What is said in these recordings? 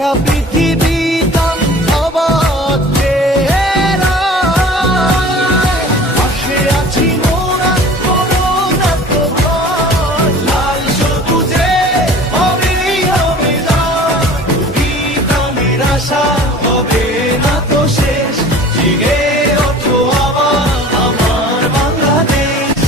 সারা পৃথিবী তার অবাক চেহারায়। পাশে আছি মোরা, কোনো না তো ভয়, লাল সবুজে হবেই হবে জয়। বিপ্লবের আশা হবে না তো শেষ, জেগে ওঠো আবার আমার বাংলাদেশ।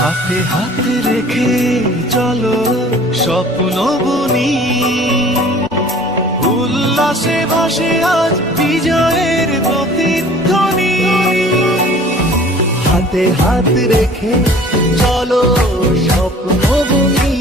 হাতে হাতে রেখে চলো স্বপ্ন বুনি, উল্লাসে ভাসে আজ বিজয়ের প্রতিধ্বনি। হাতে হাত রেখে চলো স্বপ্ন বুনি,